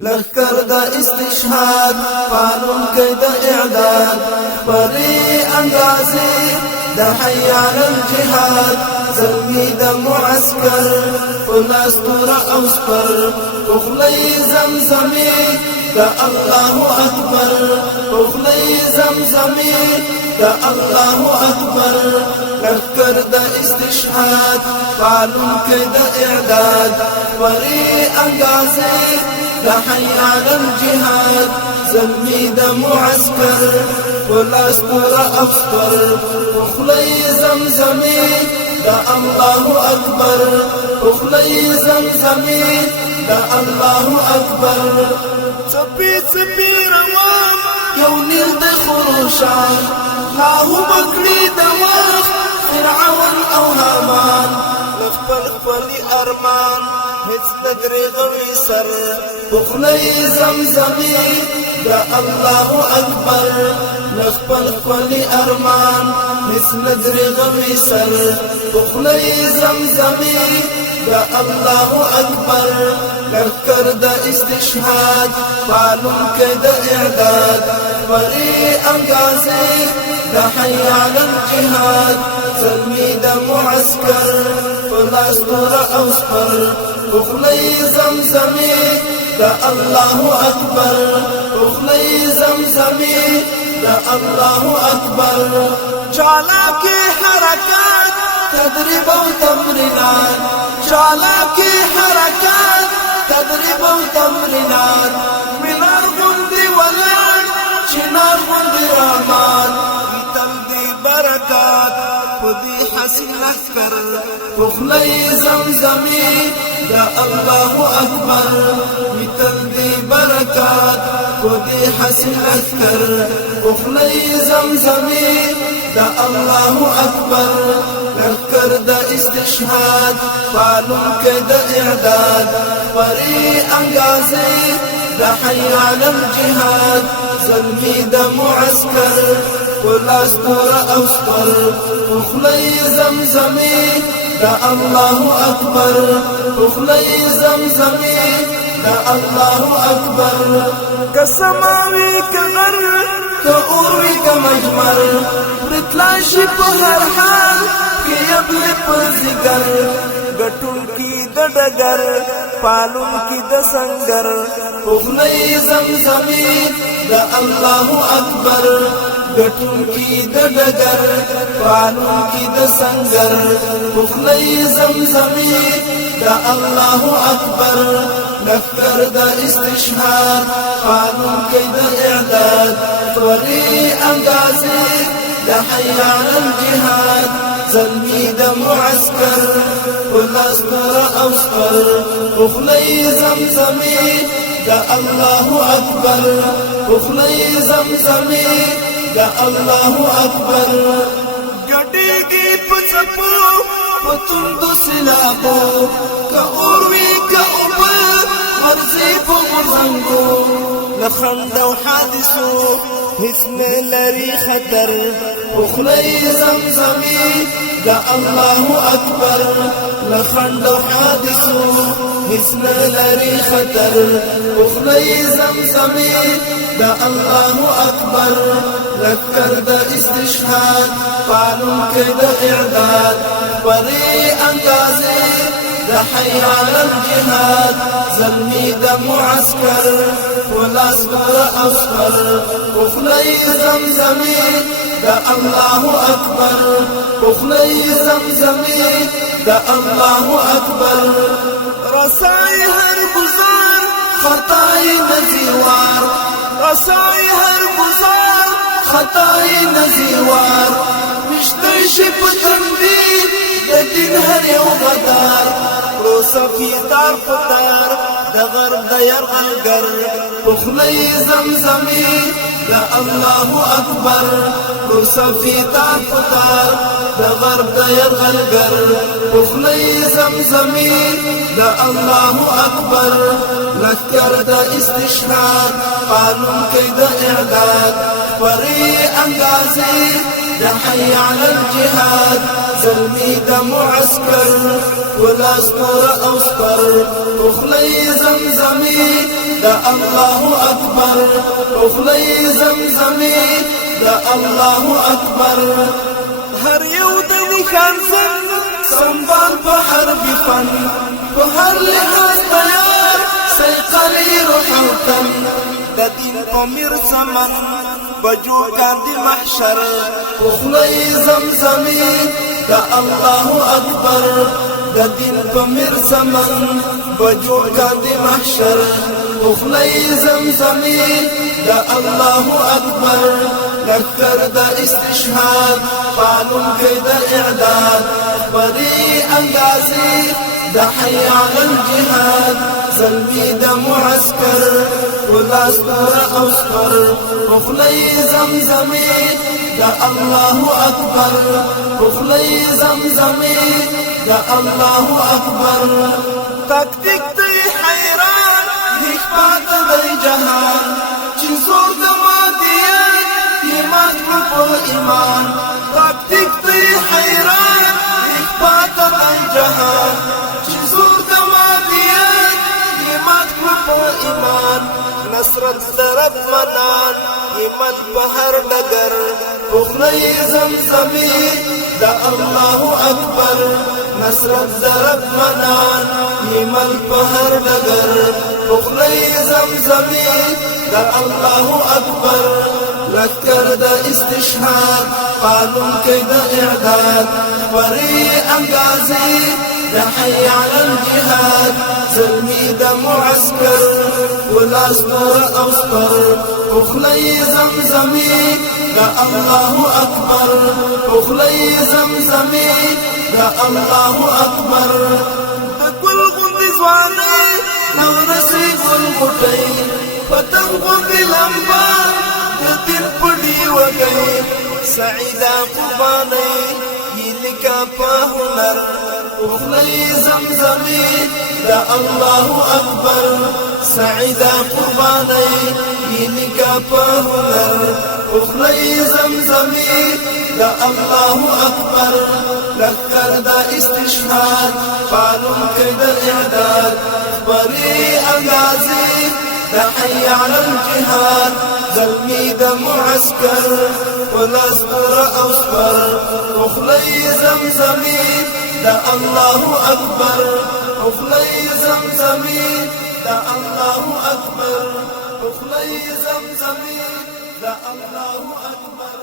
لخکر دا استشهاد پالون کئی دا اعداد پری انگازی دا حی علی الجهاد زلمی دا معسکر فلاستور اوسپر اخلی زمزمی دا اللہ اکبر اخلی زمزمی دا اللہ اکبر لخکر دا استشهاد پالون کئی دا اعداد پری انگازی دا حی علی الجهاد زلمی دا معسکر فلاستور اوسپر اخلی زمزمی دا اللہ اکبر اخلی زمزمی دا اللہ اکبر څپې څپې روان یو نیل د خروشان لاهو بکړي د وخت فرعون او هامان خپل خپل ارمان هیڅ ندرېږي سر اخلی زمزمی دا اللہ اکبر نخپل خپل ارمان هیڅ ندرېږي سر اخلی زمزمی دا اللہ اکبر لخکر دا استشهاد پالون کئی دا اعداد پری انگازی دا حی علی الجهاد زلمی دا معسکر فلاستور اوسپر اخلی زمزمی دا اللہ اکبر اخلی زمزمی دا اللہ اکبر چالاکی حرکات تدریب و تمرینات چالاکی حرکات تدریب و تمرینات منار غندی ولان چنار غندی رحمان تل دی برکات پدی حسین لخکر اخلی زمزمی دا اللہ اکبر مثل دی برکات پدی حسین لخکر اخلی زمزمی دا اللہ اکبر لخکر دا استشهاد پالون کئی دا اعداد پری انگازی دا حی علی الجهاد زلمی دا معسکر فلاستور اوسپر اخلی زمزمی دا اللہ اکبر اخلی زمزمی دا اللہ اکبر کسماوی کغر کأوروی کمجمر پرتلاشی پا ہر حال کی ابلی پا زگر گٹون کی د ډګر پالون کی د سنگر اخلی زمزمی دا اللہ اکبر گٹون کی د ډګر پالون کی د سنگر اخلی زمزمی دا اللہ اکبر لخکر دا استشهاد پالون کی د اعداد پری انگازی دا حی علی الجهاد زلمی دا معسکر فلاستور اوسپر اخلی زمزمی دا اللہ اکبر اخلی زمزمی دا اللہ اکبر ګډېږي په څپو پتندو سلابو که اوروی که اوبه ورزی پا غرزنگو لخند او حادثو هیڅ نه لري خطر اخلی زمزمی دا اللہ اکبر لخند و حادثو هیڅ نه لري خطر اخلی زمزمی دا اللہ اکبر لخکر دا استشهاد پالون کئی دا اعداد پری انگازی دا حی علی الجهاد زلمی دا معسکر فلاستور اوسپر اخلی زمزمی دا اللہ اکبر اخلی زمزمی دا اللہ اکبر رسائی هر گزار خطائی نزیوار رسائی هر گزار خطائی نزیوار مشتش پتندی دا دین هر یو غدار رو سفیدار پتار د غرب د یرغلګر اخلی زمزمی دا اللہ اکبر رو سفیدار پتار دا غرب دا یرغلګر اخلی زمزمی دا اللہ اکبر لخکر دا استشهاد پالون کئی دا اعداد پری انگازی دا حی علی الجهاد زلمی دا معسکر ولا اسطور اوسپر اخلی زمزمی دا الله اکبر اخلی زمزمی دا الله اکبر هر یو د نښان زن سنبال په حرب فن په هر لحاظ تیار سیقلی روح او تن د دین په میر زمن بجو کاندي محشر اخلی زمزمی دا الله اکبر د دین په میر زمن بجو کاندي محشر اخلی زمزمی دا الله اکبر لکر دا استشهاد فعلم کی دا اعداد بری انگازی دا حی علی الجهاد ظلمی دا معسکر ولاس دور اوسکر اخلی زمزمی دا الله اکبر اخلی زمزمی دا الله اکبر تکتیک دی حیران دیکھ پات دی جهان چی زور دا مادیت ایمان کو ایمان تکتیک دی حیران دیکھ پات دی جهان چی زور دا مادیت ایمان کو ایمان نصرت درب منان ایمن بهر نگر اخلی زمزمی دا الله اکبر نصرت ضرب منان ایمن بهر نگر اخلی زمزمی دا الله اکبر لکر دا استشهاد قانون کی دا اعداد وری انگازی دا حی علی الجهاد ظلمی دا معسکر ولاس نور اوسپر اخلی زمزمی دا الله اکبر اخلی زمزمی دا الله اکبر د ګل غوندې ځواني نو رسی گل غټی پتنگ غوندې لمبا د دین پډی وګی سعیدا قربانی یلکا په هنر اخلی زمزمی دا الله اکبر سعیدا قربانی یلکا په هنر اخلی زمزمی دا الله اکبر لکر دا استشهاد فعلم کی دا اعداد بری انگازی دا حی علی الجهاد ظلمی دا معسکر ونصبر اوسپر اخلی زمزمی دا الله اکبر اخلی زمزمی دا الله اکبر اخلی زمزمی دا الله اکبر